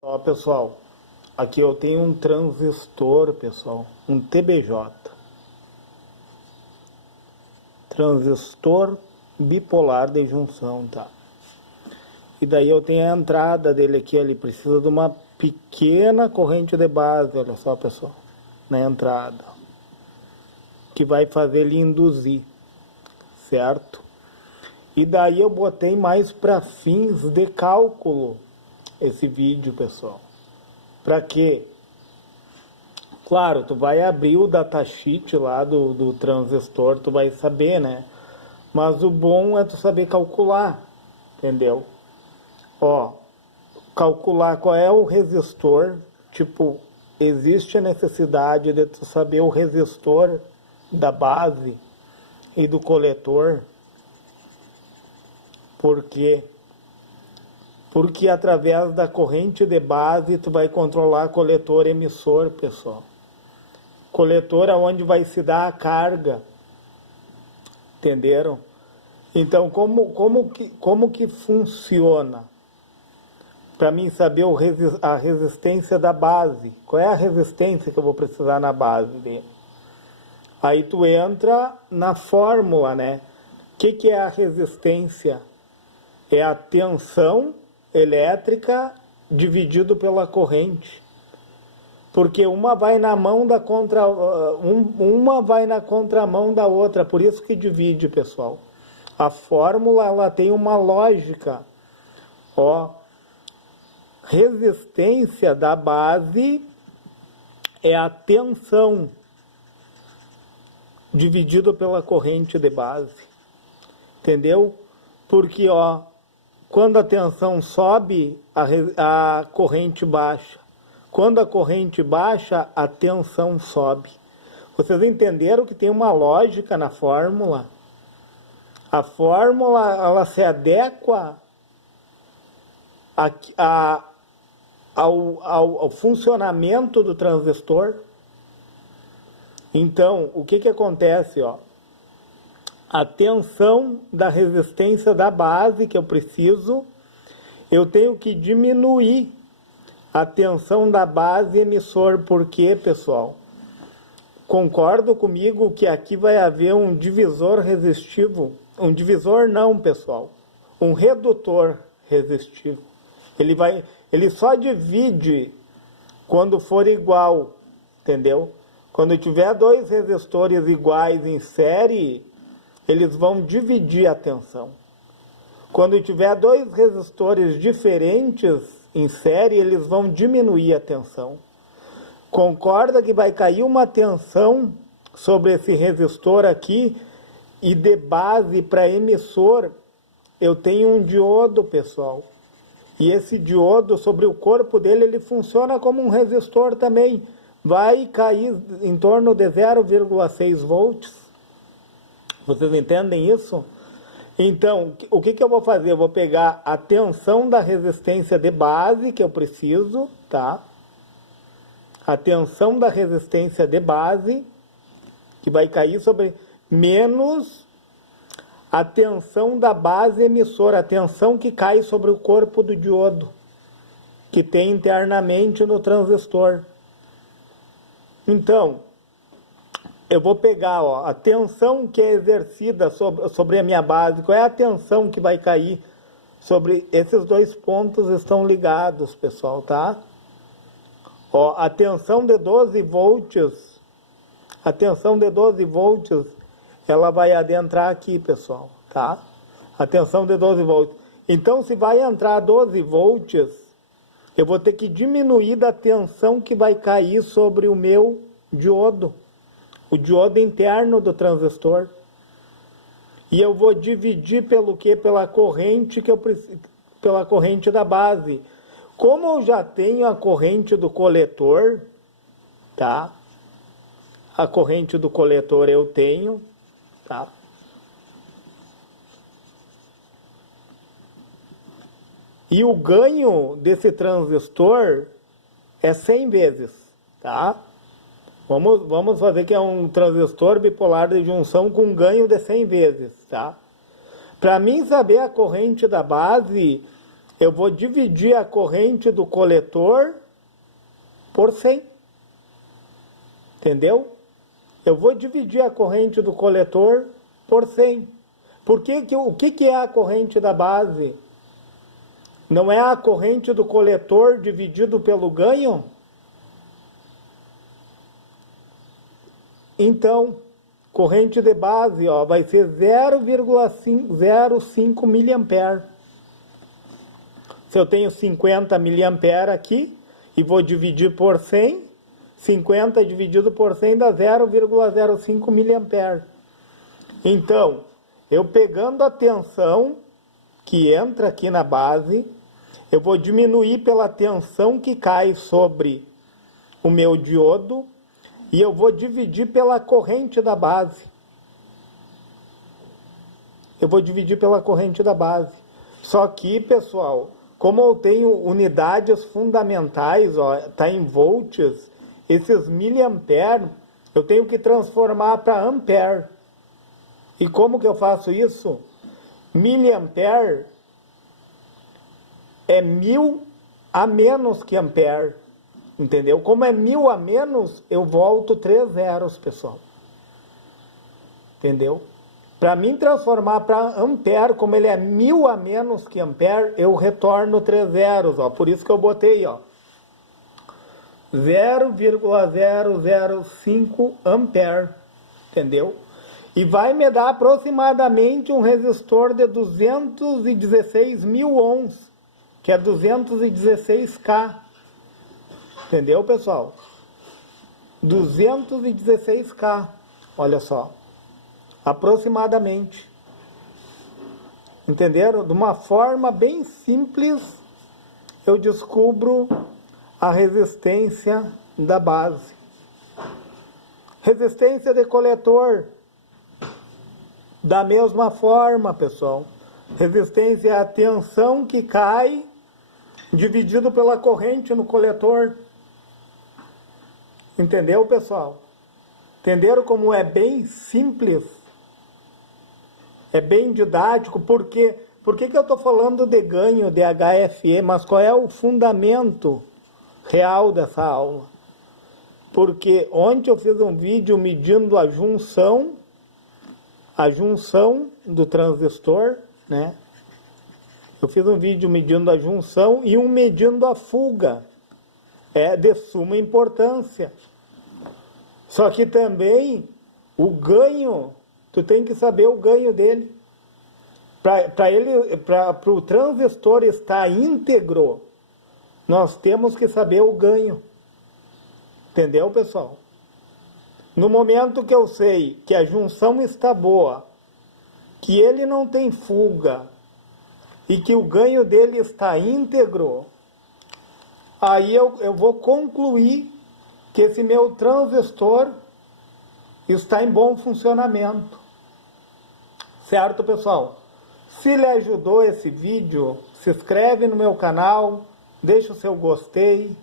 Ó, pessoal, aqui eu tenho um transistor, pessoal, um TBJ, transistor bipolar de junção, tá? E daí eu tenho a entrada dele aqui, ele precisa de uma pequena corrente de base, olha só, pessoal, na entrada, que vai fazer ele induzir, certo? E daí eu botei mais para fins de cálculo esse vídeo, pessoal. Para quê? Claro, tu vai abrir o datasheet lá do transistor, tu vai saber, né? Mas o bom é tu saber calcular, entendeu? Ó, calcular qual é o resistor, tipo, existe a necessidade de tu saber o resistor da base e do coletor. Por quê? Porque através da corrente de base tu vai controlar coletor e emissor, pessoal. Coletor é onde vai se dar a carga, entenderam? Então, como que funciona? Para mim saber a resistência da base. Qual é a resistência que eu vou precisar na base dele? Aí tu entra na fórmula, né? O que é a resistência? É a tensão elétrica dividido pela corrente. Porque uma vai na mão da uma vai na contramão da outra, por isso que divide, pessoal. A fórmula ela tem uma lógica. Ó, resistência da base é a tensão dividido pela corrente de base. Entendeu? Porque, ó, quando a tensão sobe, a corrente baixa. Quando a corrente baixa, a tensão sobe. Vocês entenderam que tem uma lógica na fórmula? A fórmula ela se adequa ao funcionamento do transistor. Então, o que acontece? Ó? A tensão da resistência da base que eu preciso, eu tenho que diminuir a tensão da base emissor. Por quê, pessoal? Concordo comigo que aqui vai haver um divisor resistivo. Um divisor não, pessoal. Um redutor resistivo. Ele só divide quando for igual, entendeu? Quando tiver dois resistores iguais em série, eles vão dividir a tensão. Quando tiver dois resistores diferentes em série, eles vão diminuir a tensão. Concorda que vai cair uma tensão sobre esse resistor aqui e de base para emissor, eu tenho um diodo, pessoal. E esse diodo, sobre o corpo dele, ele funciona como um resistor também. Vai cair em torno de 0,6 volts. Vocês entendem isso? Então, o que eu vou fazer? Eu vou pegar a tensão da resistência de base que eu preciso, tá? A tensão da resistência de base, que vai cair sobre, menos a tensão da base emissora, a tensão que cai sobre o corpo do diodo, que tem internamente no transistor. Então, eu vou pegar, ó, a tensão que é exercida sobre a minha base. Qual é a tensão que vai cair sobre esses dois pontos? Estão ligados, pessoal, tá? Ó, a tensão de 12 volts, a tensão de 12 volts, ela vai adentrar aqui, pessoal, tá? A tensão de 12 volts. Então, se vai entrar 12 volts, eu vou ter que diminuir da tensão que vai cair sobre o meu diodo. O diodo interno do transistor. E eu vou dividir pelo quê? Pela corrente que eu preciso, pela corrente da base. Como eu já tenho a corrente do coletor, tá? A corrente do coletor eu tenho, tá? E o ganho desse transistor é 100 vezes, tá? Vamos fazer que é um transistor bipolar de junção com ganho de 100 vezes, tá? Para mim saber a corrente da base, eu vou dividir a corrente do coletor por 100. Entendeu? Eu vou dividir a corrente do coletor por 100. O que é a corrente da base? Não é a corrente do coletor dividido pelo ganho? Então, corrente de base, ó, vai ser 0,05 mA. Se eu tenho 50 mA aqui e vou dividir por 100, 50 dividido por 100 dá 0,05 mA. Então, eu pegando a tensão que entra aqui na base, eu vou diminuir pela tensão que cai sobre o meu diodo e eu vou dividir pela corrente da base. Eu vou dividir pela corrente da base. Só que, pessoal, como eu tenho unidades fundamentais, ó, tá em volts, esses miliampere, eu tenho que transformar para ampere. E como que eu faço isso? Miliampere é 1000 a menos que ampere. Entendeu? Como é 1000 a menos, eu volto 3 zeros, pessoal. Entendeu? Para mim transformar para ampere, como ele é 1000 a menos que ampere, eu retorno 3 zeros, ó. Por isso que eu botei, ó, 0,005 ampere, entendeu? E vai me dar aproximadamente um resistor de 216 mil ohms, que é 216K. Entendeu, pessoal? 216K, olha só. Aproximadamente. Entenderam? De uma forma bem simples, eu descubro a resistência da base. Resistência de coletor. Da mesma forma, pessoal. Resistência é a tensão que cai dividido pela corrente no coletor. Entendeu, pessoal? Entenderam como é bem simples? É bem didático. Por que eu estou falando de ganho de HFE? Mas qual é o fundamento real dessa aula? Porque ontem eu fiz um vídeo medindo a junção do transistor, né? Eu fiz um vídeo medindo a junção e um medindo a fuga. É de suma importância. Só que também o ganho, tu tem que saber o ganho dele. Para o transistor estar íntegro, nós temos que saber o ganho. Entendeu, pessoal? No momento que eu sei que a junção está boa, que ele não tem fuga e que o ganho dele está íntegro, aí eu vou concluir que esse meu transistor está em bom funcionamento. Certo, pessoal? Se lhe ajudou esse vídeo, se inscreve no meu canal, deixa o seu gostei.